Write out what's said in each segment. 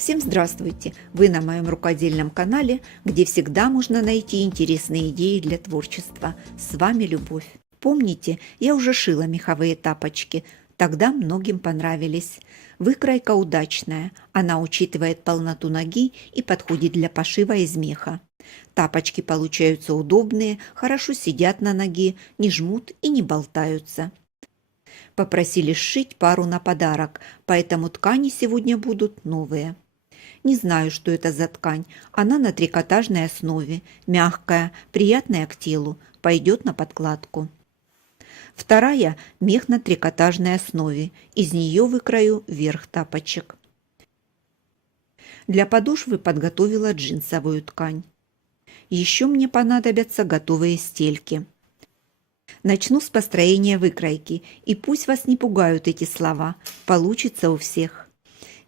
Всем здравствуйте! Вы на моем рукодельном канале, где всегда можно найти интересные идеи для творчества. С вами Любовь. Помните, я уже шила меховые тапочки, тогда многим понравились. Выкройка удачная, она учитывает полноту ноги и подходит для пошива из меха. Тапочки получаются удобные, хорошо сидят на ноге, не жмут и не болтаются. Попросили сшить пару на подарок, поэтому ткани сегодня будут новые. Не знаю, что это за ткань. Она на трикотажной основе, мягкая, приятная к телу, пойдет на подкладку. Вторая – мех на трикотажной основе. Из нее выкрою верх тапочек. Для подошвы подготовила джинсовую ткань. Еще мне понадобятся готовые стельки. Начну с построения выкройки, и пусть вас не пугают эти слова, получится у всех.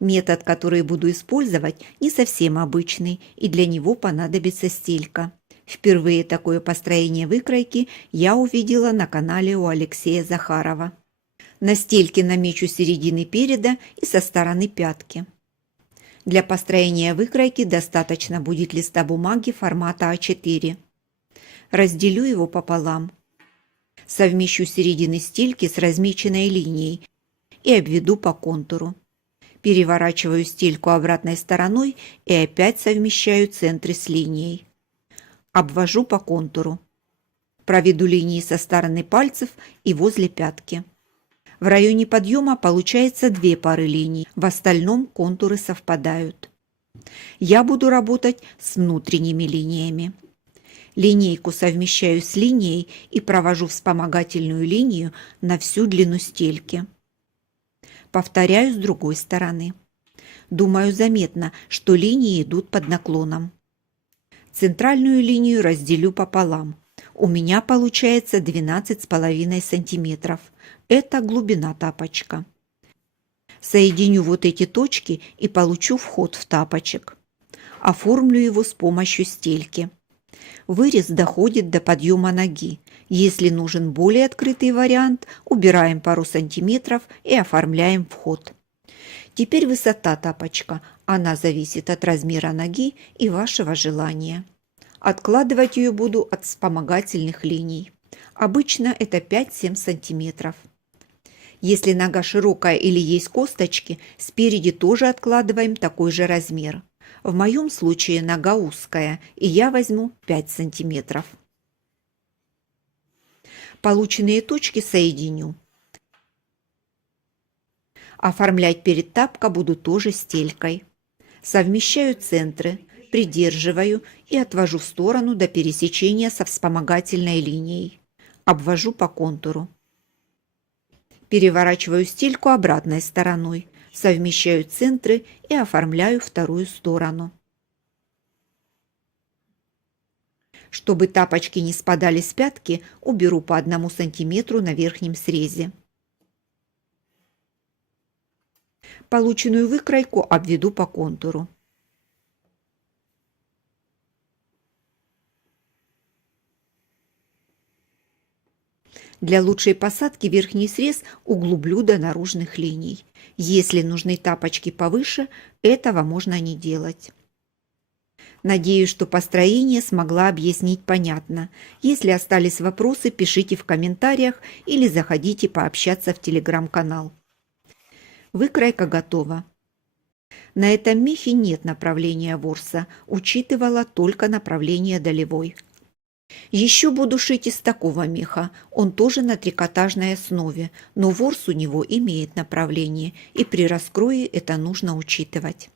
Метод, который буду использовать, не совсем обычный, и для него понадобится стелька. Впервые такое построение выкройки я увидела на канале у Алексея Захарова. На стельке намечу середины переда и со стороны пятки. Для построения выкройки достаточно будет листа бумаги формата А4. Разделю его пополам. Совмещу середины стельки с размеченной линией и обведу по контуру. Переворачиваю стельку обратной стороной и опять совмещаю центры с линией. Обвожу по контуру. Проведу линии со стороны пальцев и возле пятки. В районе подъема получается 2 пары линий, в остальном контуры совпадают. Я буду работать с внутренними линиями. Линейку совмещаю с линией и провожу вспомогательную линию на всю длину стельки. Повторяю с другой стороны. Думаю, заметно, что линии идут под наклоном. Центральную линию разделю пополам. У меня получается 12,5 сантиметров. Это глубина тапочка. Соединю вот эти точки и получу вход в тапочек. Оформлю его с помощью стельки. Вырез доходит до подъема ноги. Если нужен более открытый вариант, убираем пару сантиметров и оформляем вход. Теперь высота тапочка. Она зависит от размера ноги и вашего желания. Откладывать ее буду от вспомогательных линий. Обычно это 5-7 сантиметров. Если нога широкая или есть косточки, спереди тоже откладываем такой же размер. В моем случае нога узкая, и я возьму 5 сантиметров. Полученные точки соединю. Оформлять перед тапка буду тоже стелькой. Совмещаю центры, придерживаю и отвожу в сторону до пересечения со вспомогательной линией. Обвожу по контуру. Переворачиваю стельку обратной стороной. Совмещаю центры и оформляю вторую сторону. Чтобы тапочки не спадали с пятки, уберу по 1 сантиметру на верхнем срезе. Полученную выкройку обведу по контуру. Для лучшей посадки верхний срез углублю до наружных линий. Если нужны тапочки повыше, этого можно не делать. Надеюсь, что построение смогла объяснить понятно. Если остались вопросы, пишите в комментариях или заходите пообщаться в телеграм-канал. Выкройка готова. На этом мехе нет направления ворса, учитывала только направление долевой. Еще буду шить из такого меха, он тоже на трикотажной основе, но ворс у него имеет направление, и при раскрое это нужно учитывать.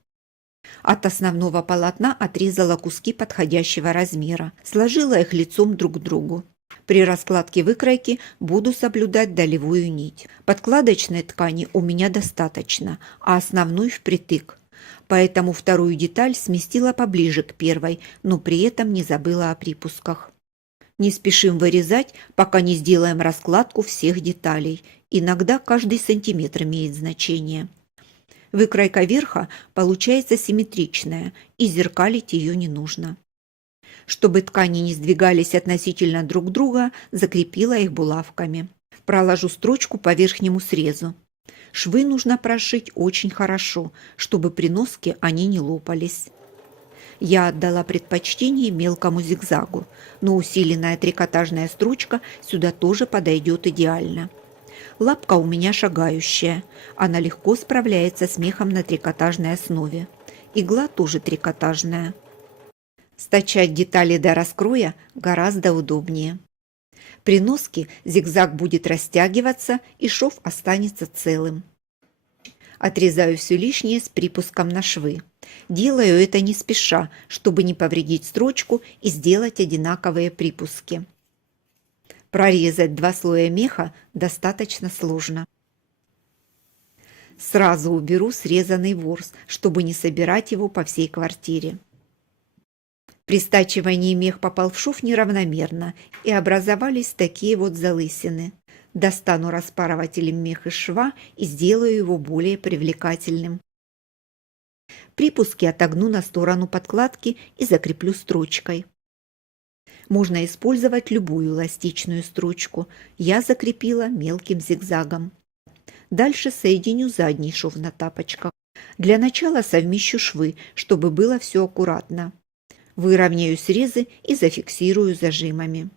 От основного полотна отрезала куски подходящего размера, сложила их лицом друг к другу. При раскладке выкройки буду соблюдать долевую нить. Подкладочной ткани у меня достаточно, а основной впритык. Поэтому вторую деталь сместила поближе к первой, но при этом не забыла о припусках. Не спешим вырезать, пока не сделаем раскладку всех деталей. Иногда каждый сантиметр имеет значение. Выкройка верха получается симметричная, и зеркалить ее не нужно. Чтобы ткани не сдвигались относительно друг друга, закрепила их булавками. Проложу строчку по верхнему срезу. Швы нужно прошить очень хорошо, чтобы при носке они не лопались. Я отдала предпочтение мелкому зигзагу, но усиленная трикотажная строчка сюда тоже подойдет идеально. Лапка у меня шагающая, она легко справляется с мехом на трикотажной основе. Игла тоже трикотажная. Стачать детали до раскроя гораздо удобнее. При носке зигзаг будет растягиваться и шов останется целым. Отрезаю все лишнее с припуском на швы. Делаю это не спеша, чтобы не повредить строчку и сделать одинаковые припуски. Прорезать 2 слоя меха достаточно сложно. Сразу уберу срезанный ворс, чтобы не собирать его по всей квартире. При стачивании мех попал в шов неравномерно, и образовались такие вот залысины. Достану распарывателем мех из шва и сделаю его более привлекательным. Припуски отогну на сторону подкладки и закреплю строчкой. Можно использовать любую эластичную строчку. Я закрепила мелким зигзагом. Дальше соединю задний шов на тапочках. Для начала совмещу швы, чтобы было все аккуратно. Выровняю срезы и зафиксирую зажимами.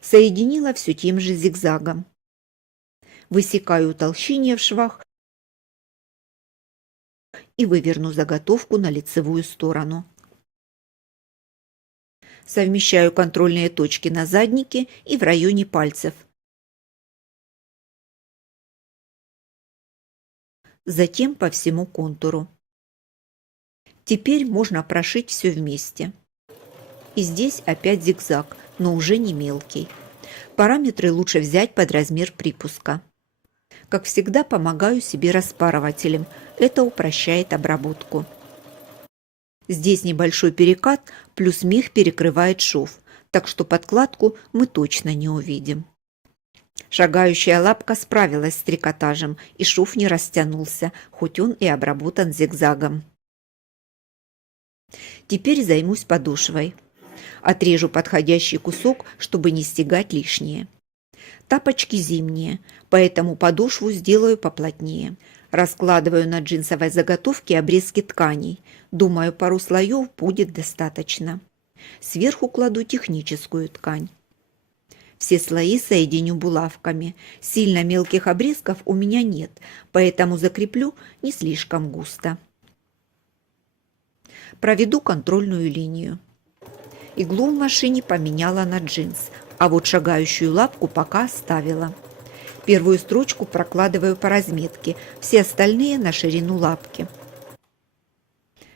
Соединила все тем же зигзагом. Высекаю утолщение в швах и выверну заготовку на лицевую сторону. Совмещаю контрольные точки на заднике и в районе пальцев. Затем по всему контуру. Теперь можно прошить все вместе. И здесь опять зигзаг, но уже не мелкий. Параметры лучше взять под размер припуска. Как всегда, помогаю себе распарывателем. Это упрощает обработку. Здесь небольшой перекат, плюс мех перекрывает шов, так что подкладку мы точно не увидим. Шагающая лапка справилась с трикотажем, и шов не растянулся, хоть он и обработан зигзагом. Теперь займусь подошвой. Отрежу подходящий кусок, чтобы не стягать лишнее. Тапочки зимние, поэтому подошву сделаю поплотнее. Раскладываю на джинсовой заготовке обрезки тканей. Думаю, пару слоев будет достаточно. Сверху кладу техническую ткань. Все слои соединю булавками. Сильно мелких обрезков у меня нет, поэтому закреплю не слишком густо. Проведу контрольную линию. Иглу в машине поменяла на джинс, а вот шагающую лапку пока оставила. Первую строчку прокладываю по разметке, все остальные на ширину лапки.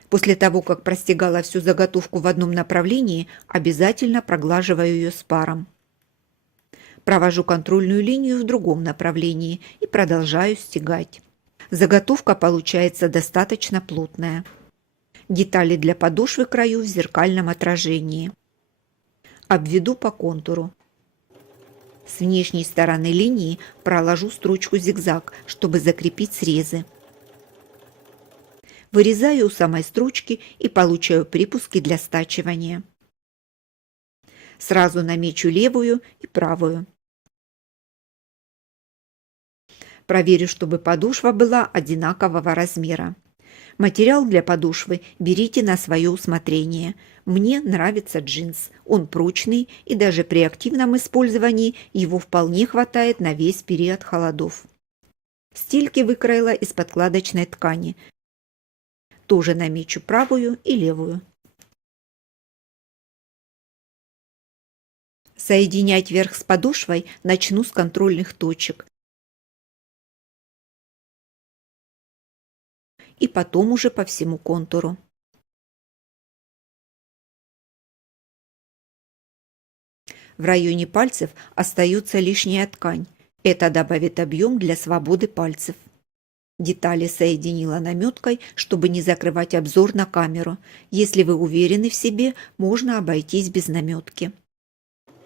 После того, как простегала всю заготовку в одном направлении, обязательно проглаживаю ее с паром. Провожу контрольную линию в другом направлении и продолжаю стягать. Заготовка получается достаточно плотная. Детали для подошвы крою в зеркальном отражении. Обведу по контуру. С внешней стороны линии проложу строчку зигзаг, чтобы закрепить срезы. Вырезаю у самой строчки и получаю припуски для стачивания. Сразу намечу левую и правую. Проверю, чтобы подошва была одинакового размера. Материал для подошвы берите на свое усмотрение. Мне нравится джинс. Он прочный, и даже при активном использовании его вполне хватает на весь период холодов. Стельки выкроила из подкладочной ткани. Тоже намечу правую и левую. Соединять верх с подошвой начну с контрольных точек. И потом уже по всему контуру. В районе пальцев остается лишняя ткань. Это добавит объем для свободы пальцев. Детали соединила наметкой, чтобы не закрывать обзор на камеру. Если вы уверены в себе, можно обойтись без наметки.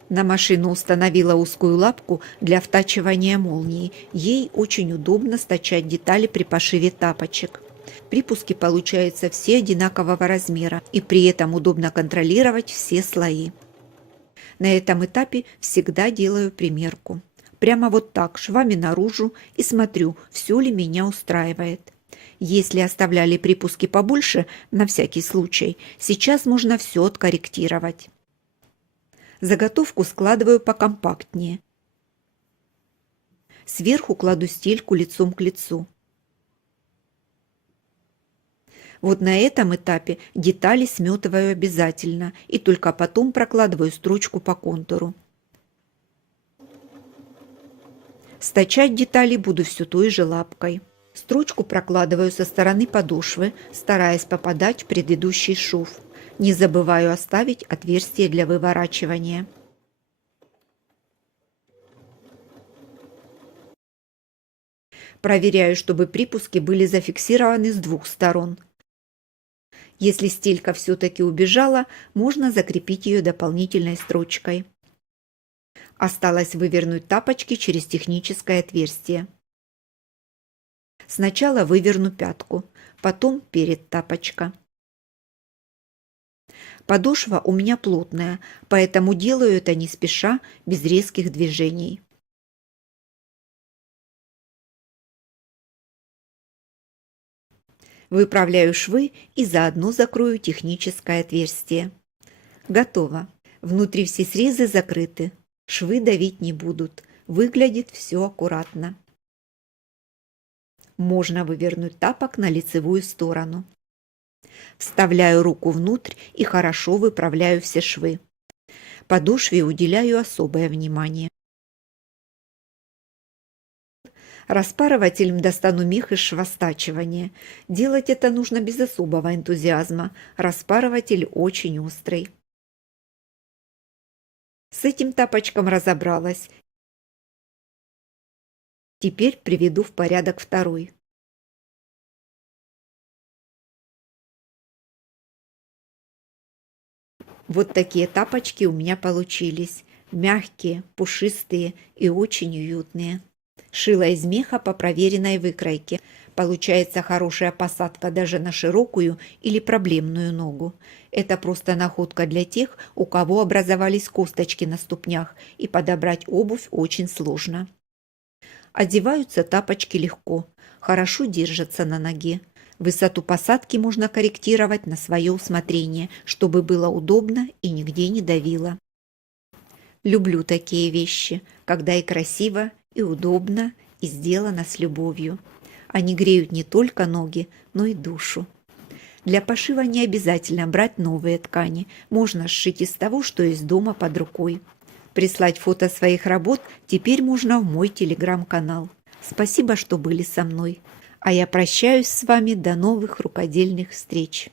На машину установила узкую лапку для втачивания молнии. Ей очень удобно стачать детали при пошиве тапочек. Припуски получаются все одинакового размера, и при этом удобно контролировать все слои. На этом этапе всегда делаю примерку. Прямо вот так, швами наружу, и смотрю, все ли меня устраивает. Если оставляли припуски побольше, на всякий случай, сейчас можно все откорректировать. Заготовку складываю покомпактнее. Сверху кладу стельку лицом к лицу. Вот на этом этапе детали сметываю обязательно и только потом прокладываю строчку по контуру. Стачать детали буду все той же лапкой. Строчку прокладываю со стороны подошвы, стараясь попадать в предыдущий шов. Не забываю оставить отверстие для выворачивания. Проверяю, чтобы припуски были зафиксированы с двух сторон. Если стелька все-таки убежала, можно закрепить ее дополнительной строчкой. Осталось вывернуть тапочки через техническое отверстие. Сначала выверну пятку, потом перед тапочка. Подошва у меня плотная, поэтому делаю это не спеша, без резких движений. Выправляю швы и заодно закрою техническое отверстие. Готово. Внутри все срезы закрыты. Швы давить не будут. Выглядит все аккуратно. Можно вывернуть тапок на лицевую сторону. Вставляю руку внутрь и хорошо выправляю все швы. Подошве уделяю особое внимание. Распарывателем достану мех из швостачивания. Делать это нужно без особого энтузиазма. Распарыватель очень острый. С этим тапочком разобралась. Теперь приведу в порядок второй. Вот такие тапочки у меня получились. Мягкие, пушистые и очень уютные. Шила из меха по проверенной выкройке. Получается хорошая посадка даже на широкую или проблемную ногу. Это просто находка для тех, у кого образовались косточки на ступнях, и подобрать обувь очень сложно. Одеваются тапочки легко, хорошо держатся на ноге. Высоту посадки можно корректировать на свое усмотрение, чтобы было удобно и нигде не давило. Люблю такие вещи, когда и красиво, и удобно, и сделано с любовью. Они греют не только ноги, но и душу. Для пошива не обязательно брать новые ткани, можно сшить из того, что есть дома под рукой. Прислать фото своих работ теперь можно в мой телеграм-канал. Спасибо, что были со мной. А я прощаюсь с вами до новых рукодельных встреч.